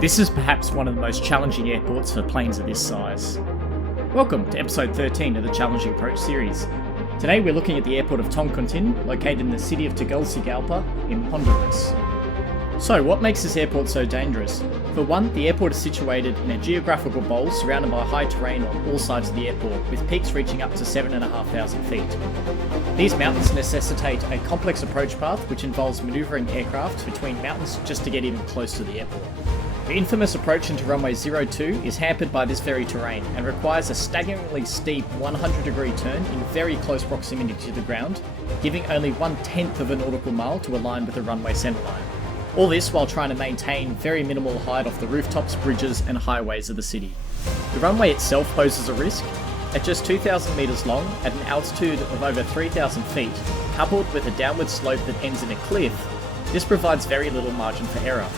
This is perhaps one of the most challenging airports for planes of this size. Welcome to episode 13 of the Challenging Approach series. Today we're looking at the airport of Toncontin, located in the city of Tegucigalpa in Honduras. So what makes this airport so dangerous? For one, the airport is situated in a geographical bowl surrounded by high terrain on all sides of the airport, with peaks reaching up to 7,500 feet. These mountains necessitate a complex approach path which involves manoeuvring aircraft between mountains just to get even close to the airport. The infamous approach into runway 02 is hampered by this very terrain and requires a staggeringly steep 100-degree turn in very close proximity to the ground, giving only 1/10 of a nautical mile to align with the runway centerline. All this while trying to maintain very minimal height off the rooftops, bridges and highways of the city. The runway itself poses a risk. At just 2,000 metres long, at an altitude of over 3,000 feet, coupled with a downward slope that ends in a cliff, this provides very little margin for error.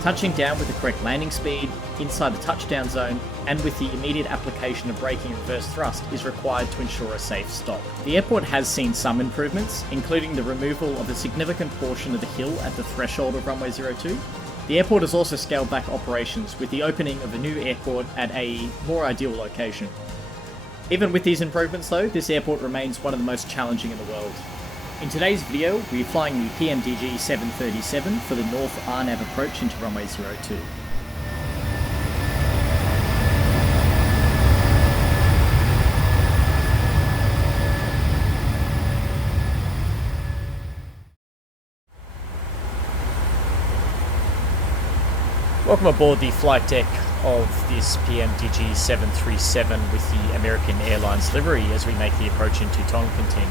Touching down with the correct landing speed, inside the touchdown zone, and with the immediate application of braking and reverse thrust is required to ensure a safe stop. The airport has seen some improvements, including the removal of a significant portion of the hill at the threshold of runway 02. The airport has also scaled back operations with the opening of a new airport at a more ideal location. Even with these improvements though, this airport remains one of the most challenging in the world. In today's video, we're flying the Pmdg 737 for the North RNAV approach into runway 02. Welcome aboard the flight deck of this Pmdg 737 with the American Airlines livery as we make the approach into Toncontin.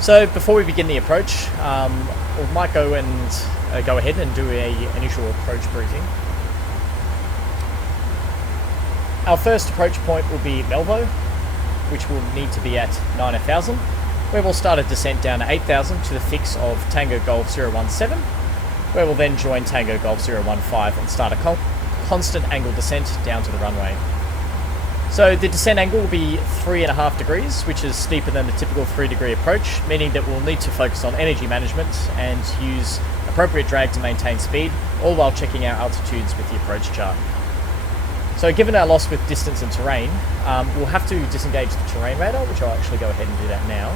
So before we begin the approach, we might go ahead and do a initial approach briefing. Our first approach point will be Melvo, which will need to be at 9,000, where we'll start a descent down to 8,000 to the fix of Tango Golf 017, where we'll then join Tango Golf 015 and start a constant angle descent down to the runway. So the descent angle will be 3.5 degrees, which is steeper than the typical 3-degree approach, meaning that we'll need to focus on energy management and use appropriate drag to maintain speed, all while checking our altitudes with the approach chart. So given our loss with distance and terrain, we'll have to disengage the terrain radar, which I'll actually go ahead and do that now.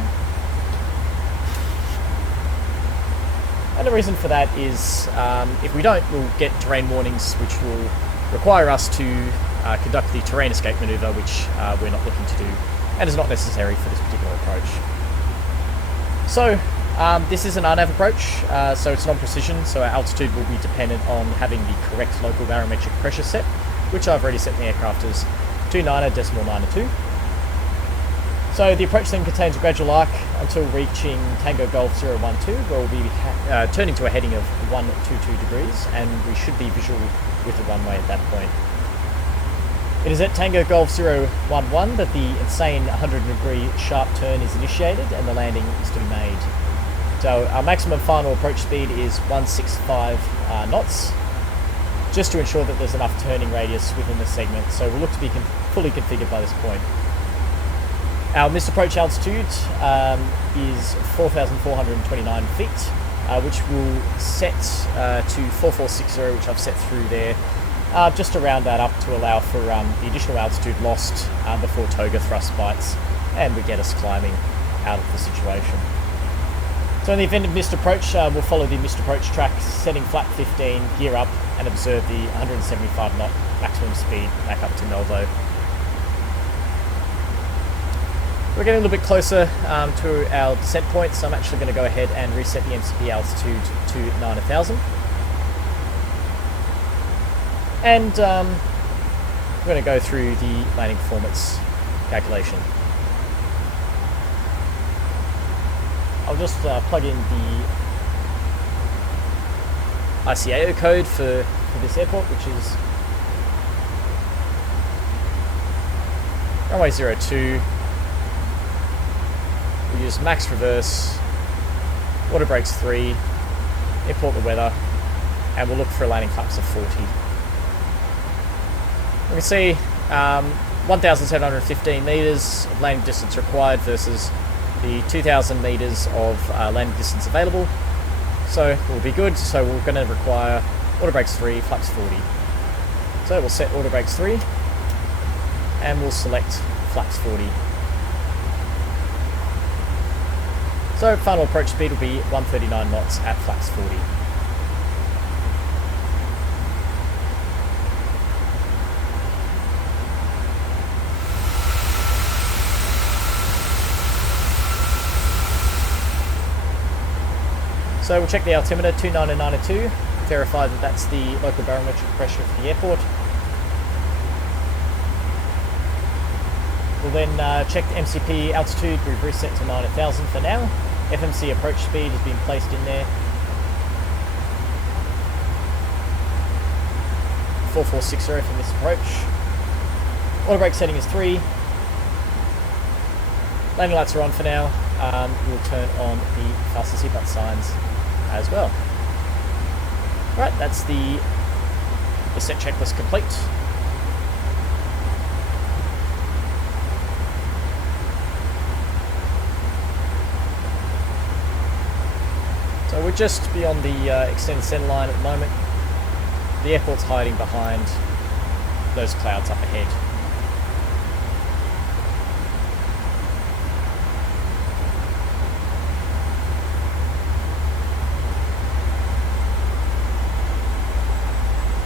And the reason for that is, if we don't, we'll get terrain warnings, which will require us to conduct the terrain escape maneuver, which we're not looking to do and is not necessary for this particular approach. So this is an RNAV approach, so it's non-precision, so our altitude will be dependent on having the correct local barometric pressure set, which I've already set in the aircraft as 29.92. So the approach then contains a gradual arc until reaching Tango Golf 012, where we'll be turning to a heading of 122 degrees, and we should be visual with the runway at that point. It is at Tango Golf 011 that the insane 100-degree sharp turn is initiated and the landing is to be made. So our maximum final approach speed is 165 knots, just to ensure that there's enough turning radius within the segment, so we'll look to be fully configured by this point. Our missed approach altitude is 4,429 feet, which will set to 4460, which I've set through there, just to round that up to allow for the additional altitude lost before toga thrust bites and we get us climbing out of the situation. So in the event of missed approach, we'll follow the missed approach track, setting flap 15, gear up and observe the 175 knot maximum speed back up to Melvo. We're getting a little bit closer to our descent point, so I'm actually going to go ahead and reset the MCP altitude to 9,000. And we're going to go through the landing performance calculation. I'll just plug in the ICAO code for this airport, which is runway 02. We'll use max reverse, water brakes 3, import the weather, and we'll look for a landing flaps of 40. We can see 1,715 metres of landing distance required versus the 2,000 metres of landing distance available. So we'll be good. So we're going to require auto brakes 3, flaps 40. So we'll set auto brakes 3 and we'll select flaps 40. So final approach speed will be 139 knots at flaps 40. So we'll check the altimeter, 299.2, verify that that's the local barometric pressure for the airport. We'll then check the MCP altitude. We've reset to 9,000 for now. FMC approach speed has been placed in there. 4460 from this approach. Auto brake setting is 3. Landing lights are on for now. We'll turn on the fasten seatbelt signs as well. Right, that's the set checklist complete. So we're just beyond the extended centre line at the moment. The airport's hiding behind those clouds up ahead.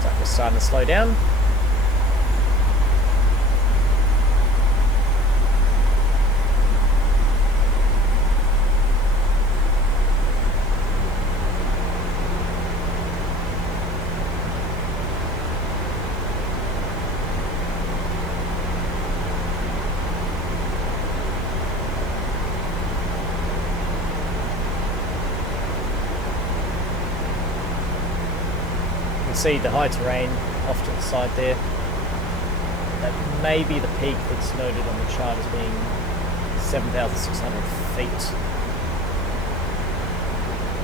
So we're starting to slow down. See the high terrain off to the side there. That may be the peak that's noted on the chart as being 7,600 feet.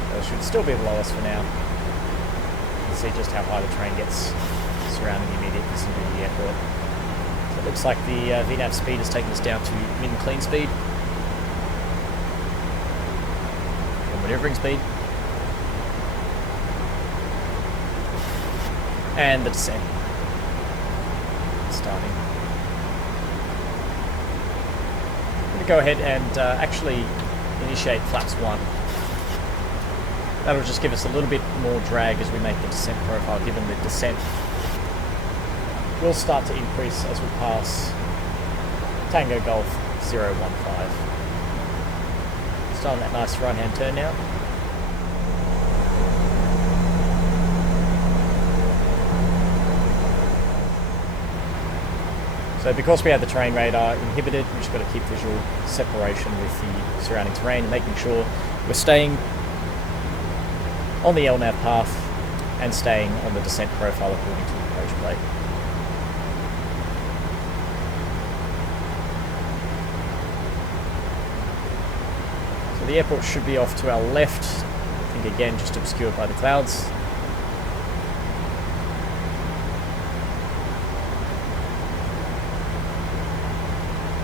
So it should still be below us for now. You can see just how high the terrain gets surrounding the immediate vicinity of the airport. So it looks like the VNAV speed has taken us down to mid and clean speed. And maneuvering speed. And the descent starting. I'm going to go ahead and actually initiate flaps 1. That'll just give us a little bit more drag as we make the descent profile, given the descent will start to increase as we pass Tango Golf 015. Starting that nice right hand turn now. So because we have the terrain radar inhibited, we've just got to keep visual separation with the surrounding terrain and making sure we're staying on the LNAV path and staying on the descent profile according to the approach plate. So the airport should be off to our left, I think again just obscured by the clouds.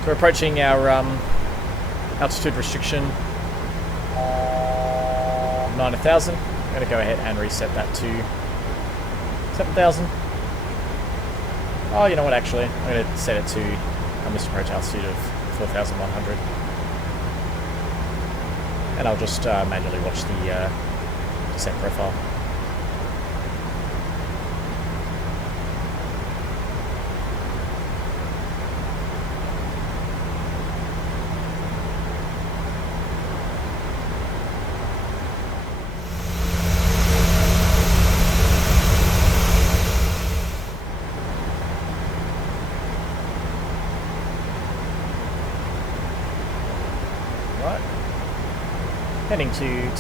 We're approaching our altitude restriction of 9,000. I'm going to go ahead and reset that to 7,000. Oh, you know what, actually, I'm going to set it to a missed approach altitude of 4,100. And I'll just manually watch the descent profile. Heading to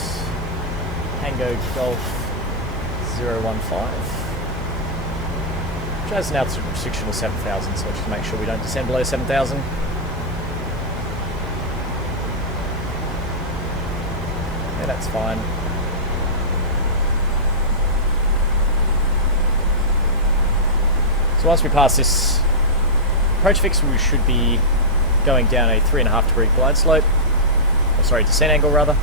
Tango Golf 015, which has an altitude restriction of 7,000, so just to make sure we don't descend below 7,000. Yeah, that's fine. So once we pass this approach fix, we should be going down a 3.5 degree glide slope. Oh, sorry, descent angle rather.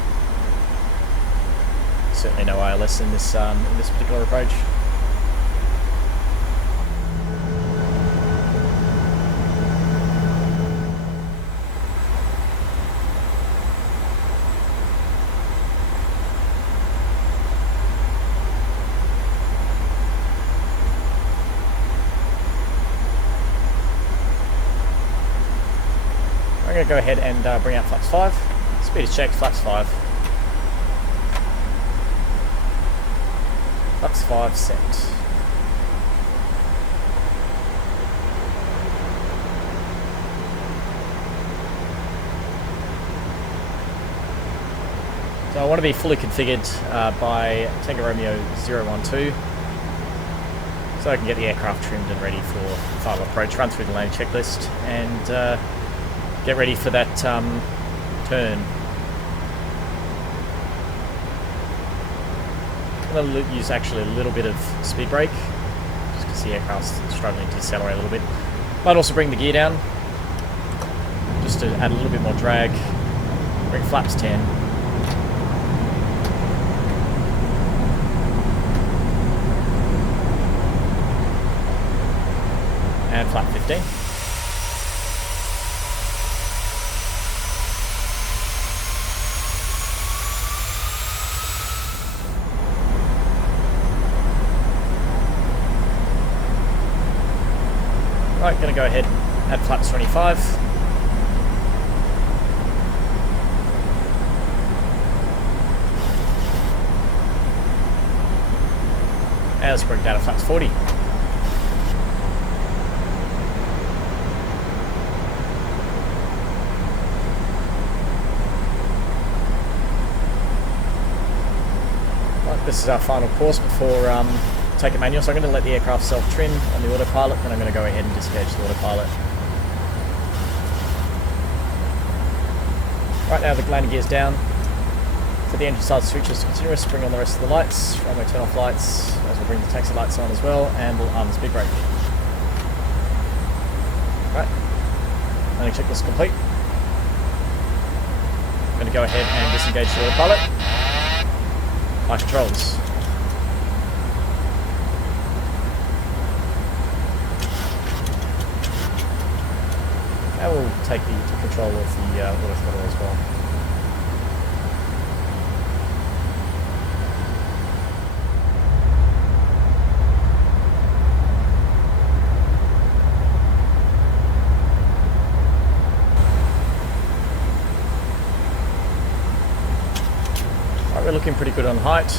Certainly no ILS in this particular approach. going to go ahead and bring out flaps 5. Speed is checked, flaps 5. Flaps 5 set. So I want to be fully configured by Tango Romeo 012, so I can get the aircraft trimmed and ready for final approach, run through the landing checklist, and get ready for that turn. I'm going to use actually a little bit of speed brake, just because the aircraft's struggling to decelerate a little bit. Might also bring the gear down, just to add a little bit more drag. Bring flaps 10. And flap 15. Right, going to go ahead, add flaps 25. And let's bring down to flaps 40. This is our final course before take it manual, so I'm going to let the aircraft self-trim on the autopilot, then I'm going to go ahead and disengage the autopilot. Right now the landing gear's down. For the engine side switches to continuous, bring on the rest of the lights, runway turn off lights, as we'll bring the taxi lights on as well, and we'll arm the speed brake. Right, landing checklist complete. I'm going to go ahead and disengage the autopilot. My controls. And we'll take the control of the auto throttle as well. We're looking pretty good on height.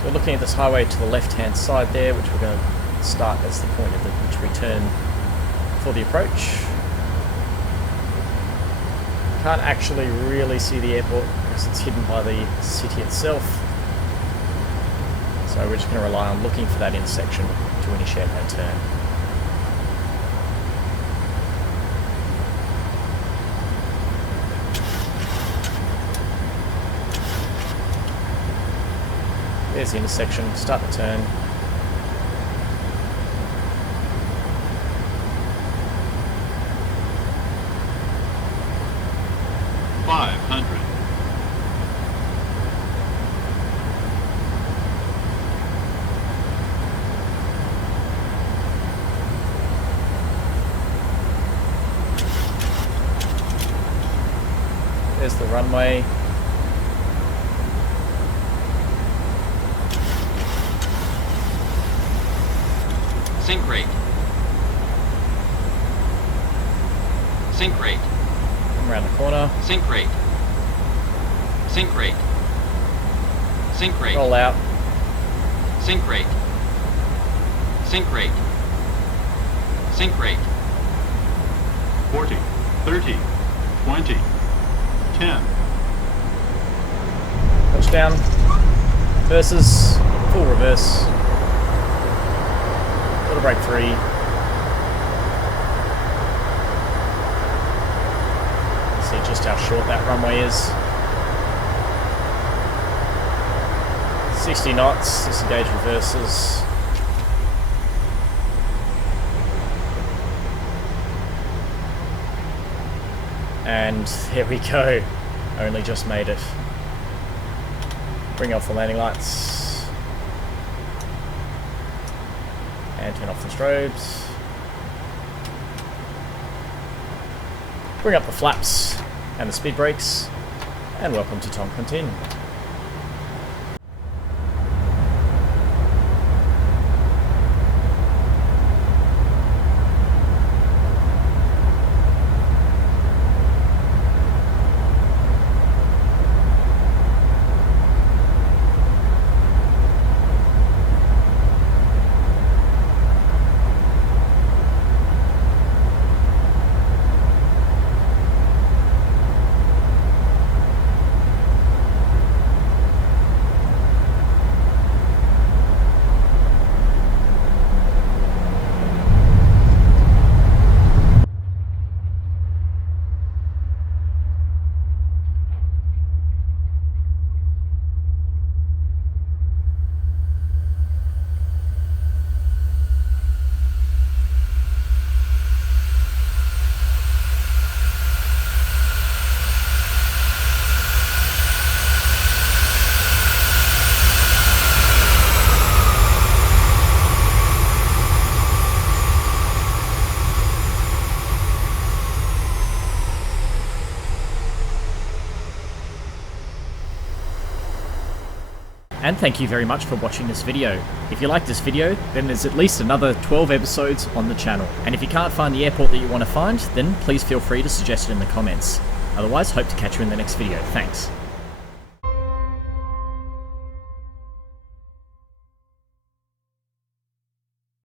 So we're looking at this highway to the left-hand side there, which we're going to start as the point at which we turn for the approach. Can't actually really see the airport because it's hidden by the city itself. So we're just going to rely on looking for that intersection to initiate that turn. There's the intersection, start the turn. There's the runway. Sync rate. Sync rate. Come around the corner. Sync rate. Sync rate. Sync rate. Roll out. Sync rate. Sync rate. Sync rate. 40, 30, 20, 10. Touchdown. Versus full reverse. Auto brake 3. See just how short that runway is. 60 knots, disengage reverses. And here we go. Only just made it. Bring off the landing lights. And turn off the strobes. Bring up the flaps and the speed brakes. And welcome to Toncontin. And thank you very much for watching this video. If you like this video, then there's at least another 12 episodes on the channel. And if you can't find the airport that you want to find, then please feel free to suggest it in the comments. Otherwise, hope to catch you in the next video. Thanks.